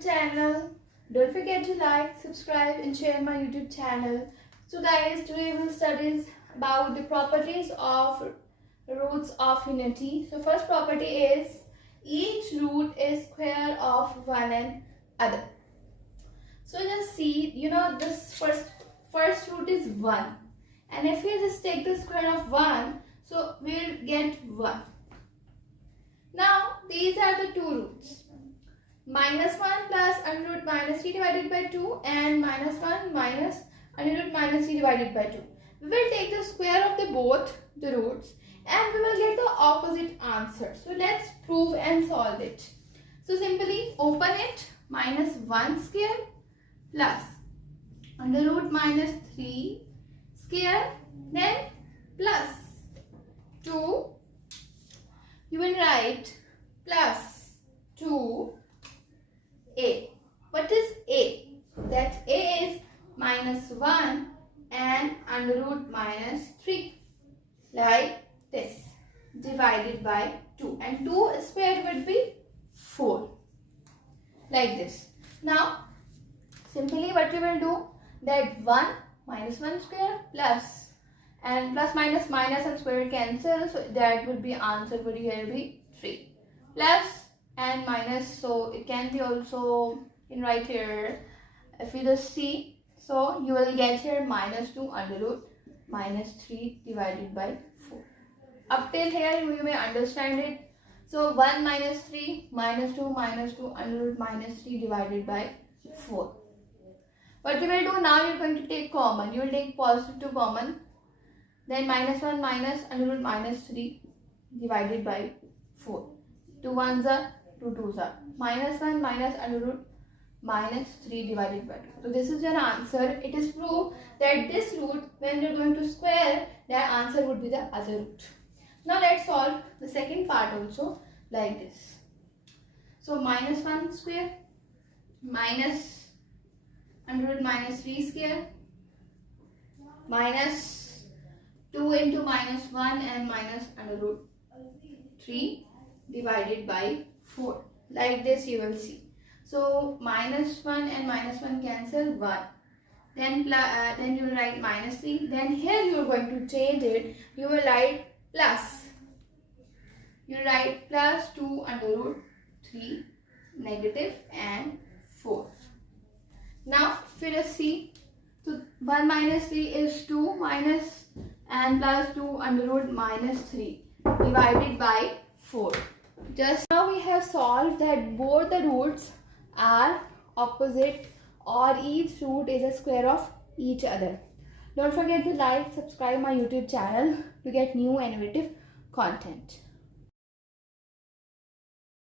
YouTube channel. Don't forget to like, subscribe and share my YouTube channel. So guys, today we'll study about the properties of roots of unity. So first property is each root is square of one another. So just see, this first root is 1. And if we just take the square of 1, so we'll get 1. Now these are the two roots. Minus 1 plus under root minus 3 divided by 2 and minus 1 minus under root minus 3 divided by 2. We will take the square of both the roots and we will get the opposite answer. So let's prove and solve it. So simply open it. Minus 1 square plus under root minus 3 square, then plus 2. You will write plus 2a. What is a? That a is minus 1 and under root minus 3, like this, divided by 2, and 2 square would be 4, like this. Now simply what we will do, that 1 minus 1 square plus and plus minus minus and square cancel, so that would be answer would here be 3, plus and minus, so it can be also in right here. If you just see, so you will get here minus 2 under root minus 3 divided by 4. Up till here you may understand it. So 1 minus 3 minus 2 under root minus 3 divided by 4. What you will do now, you are going to take common. You will take positive 2 common. Then minus 1 minus under root minus 3 divided by 4. 2 ones are 2 2s are. Minus 1 minus under root minus 3 divided by 2. So this is your answer. It is proved that this root, when we are going to square, their answer would be the other root. Now let's solve the second part also like this. So minus 1 square minus under root minus 3 square minus 2 into minus 1 and minus under root 3 divided by 4. Like this you will see. So minus 1 and minus 1 cancel 1. Then you will write minus 3. Then here you are going to change it. You will write plus. You write plus 2 under root 3 negative and 4. Now if you just see, so 1 minus 3 is 2 minus and plus 2 under root minus 3 divided by 4. Just now we have solved that both the roots are opposite or each root is a square of each other. Don't forget to like, subscribe my YouTube channel to get new innovative content.